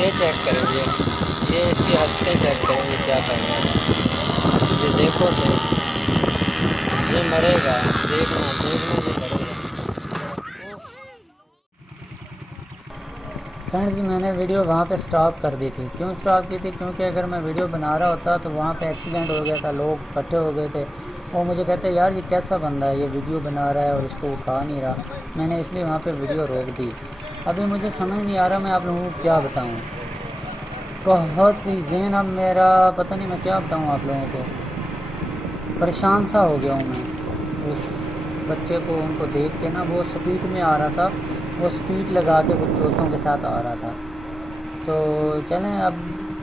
ये चेक करो, ये इसकी हरकतें चेक करो, ये क्या कर रहा है। ये देखो सही, ये मरेगा, देखना देखना ये मरेगा। फ्रेंड्स, मैंने वीडियो वहाँ पे स्टॉप कर दी थी। क्यों स्टॉप की थी? क्योंकि अगर मैं वीडियो बना रहा होता तो वहाँ पे एक्सीडेंट हो गया था, लोग इकट्ठे हो गए थे। वो मुझे कहते यार ये कैसा बंदा है, ये वीडियो बना रहा है और इसको उठा नहीं रहा। मैंने इसलिए वहाँ पे वीडियो रोक दी। अभी मुझे समझ नहीं आ रहा मैं आप लोगों को क्या बताऊँ। बहुत ही ज़हन अब मेरा, पता नहीं मैं क्या बताऊँ आप लोगों को। परेशान सा हो गया हूँ मैं उस बच्चे को, उनको देख के ना। वो स्पीड में आ रहा था, वो स्पीड लगा के कुछ दोस्तों के साथ आ रहा था। तो चलें, अब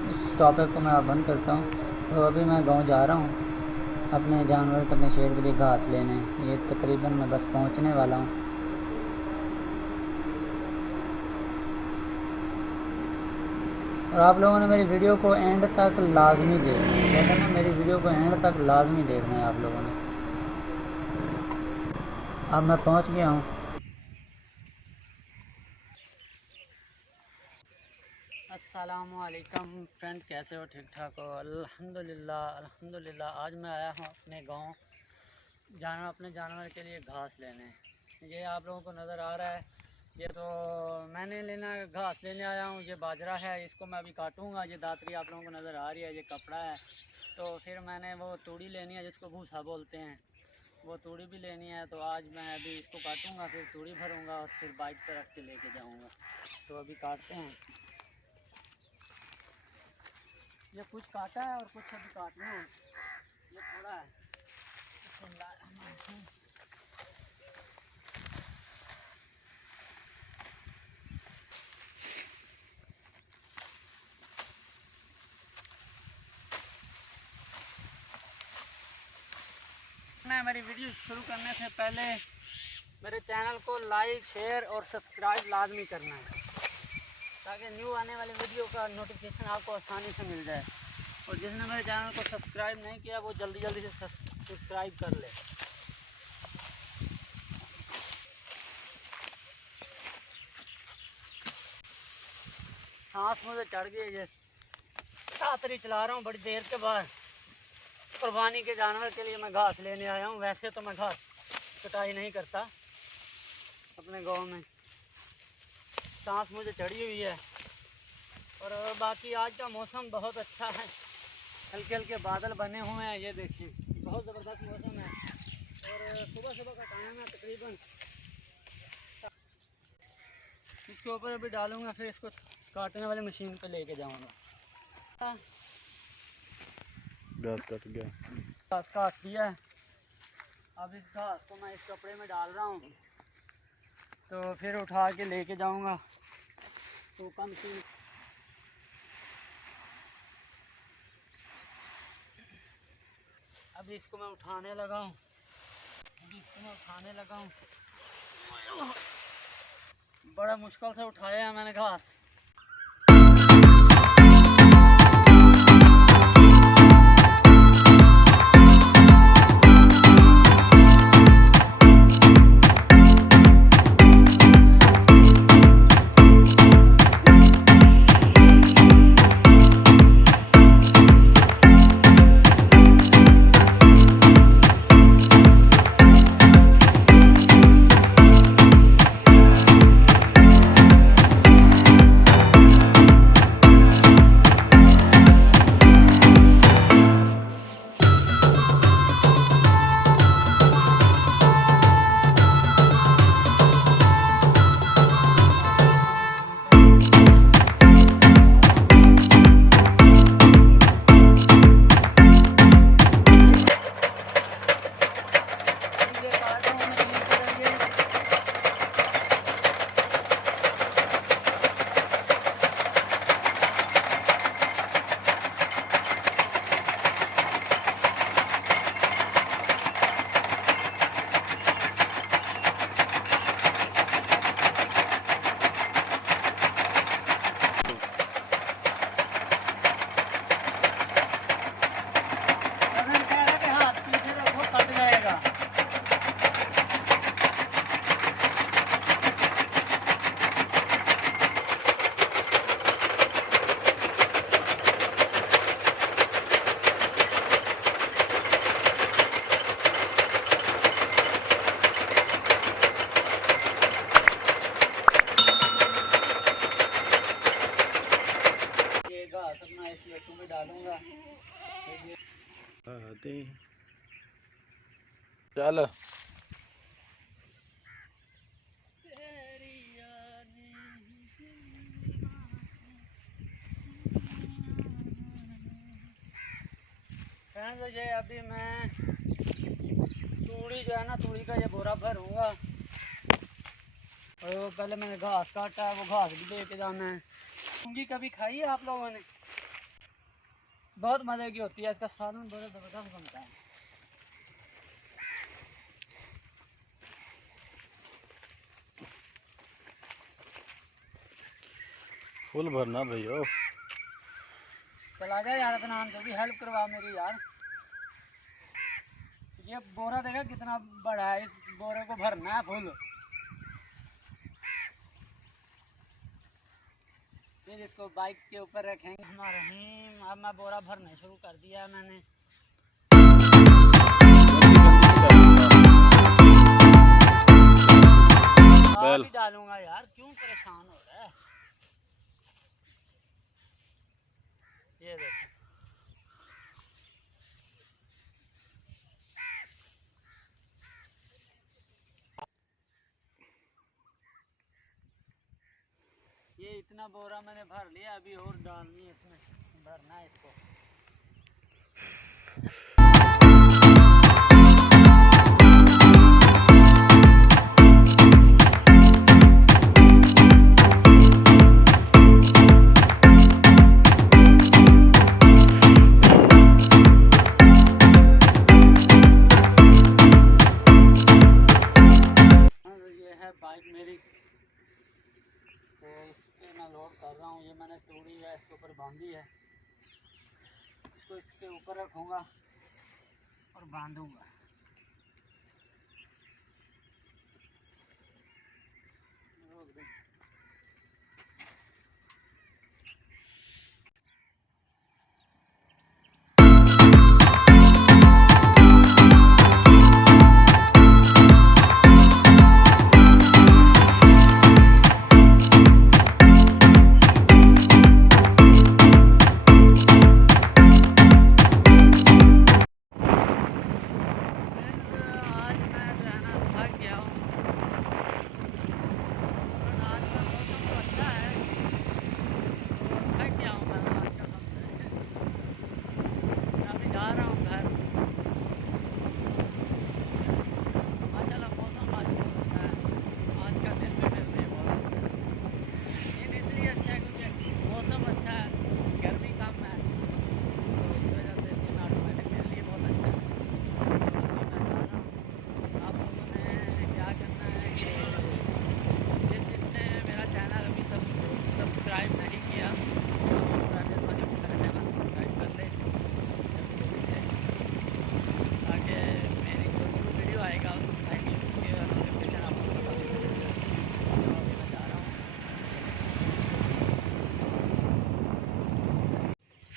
इस टॉपिक को मैं अब बंद करता हूँ। तो अभी मैं गांव जा रहा हूँ अपने जानवर को, अपने शेर के लिए घास लेने। ये तकरीबन मैं बस पहुँचने वाला हूँ। और आप लोगों ने मेरी वीडियो को एंड तक लाजमी देखना है। कहते हैं ना, मेरी वीडियो को एंड तक लाजमी देखना है आप लोगों ने। अब मैं पहुंच गया हूं। अस्सलामुअलैकुम फ्रेंड, कैसे हो? ठीक ठाक हो? अल्हम्दुलिल्लाह अल्हम्दुलिल्लाह। आज मैं आया हूं अपने गांव अपने जानवर के लिए घास लेने। ये आप लोगों को नज़र आ रहा है, ये तो मैंने घास लेने आया हूँ। ये बाजरा है, इसको मैं अभी काटूँगा। ये दातरी आप लोगों को नज़र आ रही है, ये कपड़ा है। तो फिर मैंने वो तूड़ी लेनी है जिसको भूसा बोलते हैं, वो तूड़ी भी लेनी है। तो आज मैं अभी इसको काटूँगा, फिर तूड़ी भरूँगा और फिर बाइक पर रख के लेके जाऊँगा। तो अभी काटते हैं। ये कुछ काटा है और कुछ अभी काटना है। ये थोड़ा है। मेरी वीडियो शुरू करने से पहले मेरे चैनल को लाइक, शेयर और सब्सक्राइब लाजमी करना है, ताकि न्यू आने वाली वीडियो का नोटिफिकेशन आपको आसानी से मिल जाए। और जिसने मेरे चैनल को सब्सक्राइब नहीं किया वो जल्दी जल्दी से सब्सक्राइब कर ले। सांस मुझे चढ़ गई है, दातरी चला रहा हूँ बड़ी देर के बाद। कुर्बानी के जानवर के लिए मैं घास लेने आया हूँ। वैसे तो मैं घास कटाई नहीं करता अपने गांव में, सांस मुझे चढ़ी हुई है। और बाकी आज का मौसम बहुत अच्छा है, हल्के हल्के बादल बने हुए हैं। ये देखिए, बहुत ज़बरदस्त मौसम है। और सुबह सुबह का टाइम है तकरीबन। इसके ऊपर अभी डालूंगा, फिर इसको काटने वाली मशीन पे लेके जाऊंगा। घास कट गया, घास काट दिया है। अब इस घास को मैं इस कपड़े में डाल रहा हूँ, तो फिर उठा के लेके जाऊंगा तो कम सी। अभी इसको मैं उठाने लगा हूँ, बड़ा मुश्किल से उठाया है मैंने घास। चल ये अभी मैं तूड़ी जो है ना, तूड़ी का ये बोरा भरूंगा। और वो पहले मैंने घास काटा है, वो घास भी दे के जाना है। मूंगी कभी खाई है आप लोगों ने? बहुत मज़े की होती है, इसका सालन बड़ा ज़बरदस्त बनता है। फुल भरना भैया। चला जा यार, अदनान तो भी हेल्प करवा मेरी यार। ये बोरा देखा कितना बड़ा है, इस बोरे को भरना है फुल। फिर इसको बाइक के ऊपर रखेंगे हमारा। अब मैं बोरा भरना शुरू कर दिया है मैंने। भी डालूंगा यार, क्यों परेशान हो रहा है? ये देखो, ये इतना बोरा मैंने भर लिया, अभी और डालनी है इसमें, भरना है इसको। बाइक मेरी, तो इसके मैं लोड कर रहा हूँ। ये मैंने तूड़ी है इसके ऊपर बांधी है, इसको इसके ऊपर रखूँगा और बांधूँगा।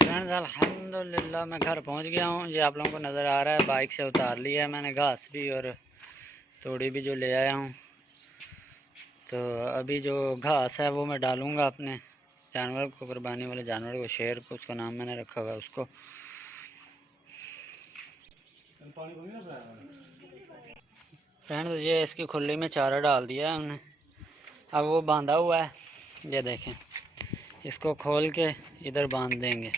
फ्रेंड्स अल्हम्दुलिल्लाह मैं घर पहुंच गया हूं। ये आप लोगों को नज़र आ रहा है, बाइक से उतार लिया है मैंने घास भी और तोड़ी भी जो ले आया हूं। तो अभी जो घास है वो मैं डालूंगा अपने जानवर को, कुर्बानी वाले जानवर को, शेर को, उसका नाम मैंने रखा हुआ है उसको। फ्रेंड्स ये इसकी खुली में चारा डाल दिया है हमने, अब वो बांधा हुआ है। ये देखें, इसको खोल के इधर बांध देंगे।